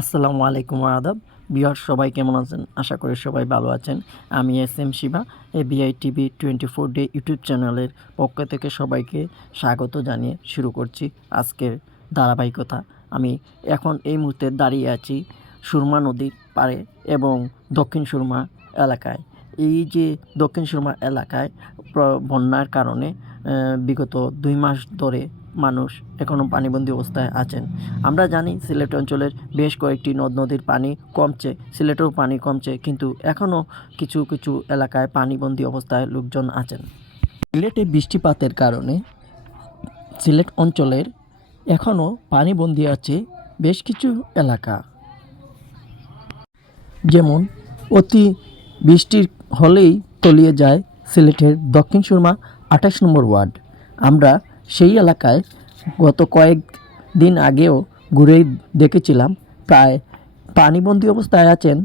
আসসালামু আলাইকুম আদাব বিহার সবাই কেমন আছেন? আশা করি সবাই ভালো আছেন। আমি S M Shiba ABI TV 24 day YouTube চ্যানেলের পক্ষ থেকে সবাইকে স্বাগত জানিয়ে শুরু করছি আজকের ধারাবাহিকতা। আমি এখন এই মুহূর্তে দাঁড়িয়ে আছি সুরমা নদীর পাড়ে এবং দক্ষিণ সুরমা এলাকায়। এই যে দক্ষিণ সুরমা এলাকায় বন্যার কারণে বিগত 2 মাস ধরে মানুষ এখনও পানিবন্দী অবস্থায় আছেন। আমরা জানি সিলেট অঞ্চলের বেশ কয়েকটি নদ নদীর পানি কমছে, সিলেটেও পানি কমছে, কিন্তু এখনও কিছু কিছু এলাকায় পানিবন্দী অবস্থায় লোকজন আছেন। সিলেটে বৃষ্টিপাতের কারণে সিলেট অঞ্চলের এখনও পানিবন্দী আছে বেশ কিছু এলাকা, যেমন অতি বৃষ্টির হলেই তলিয়ে যায় সিলেটের দক্ষিণ সুরমা 28 নম্বর ওয়ার্ড। আমরা সেই এলাকায় গত কয়েকদিন আগেও ঘুরেই দেখেছিলাম, প্রায় পানিবন্দী অবস্থায় আছেন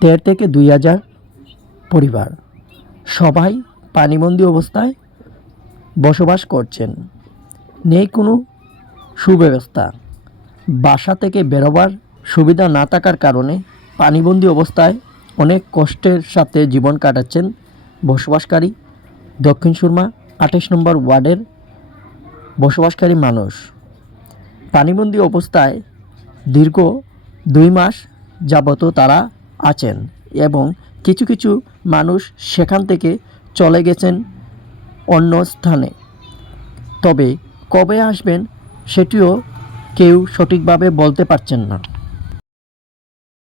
1,500 থেকে 2,000 পরিবার। সবাই পানিবন্দী অবস্থায় বসবাস করছেন, নেই কোনো সুব্যবস্থা। বাসা থেকে বেরোবার সুবিধা না থাকার কারণে পানিবন্দী অবস্থায় অনেক কষ্টের সাথে জীবন কাটাচ্ছেন বসবাসকারী দক্ষিণ সুরমা 28 নম্বর ওয়ার্ডের বসবাসকারী মানুষ। পানিবন্দী অবস্থায় দীর্ঘ 2 মাস যাবত তারা আছেন এবং কিছু কিছু মানুষ সেখান থেকে চলে গেছেন অন্য স্থানে। তবে কবে আসবেন সেটিও কেউ সঠিকভাবে বলতে পারছেন না।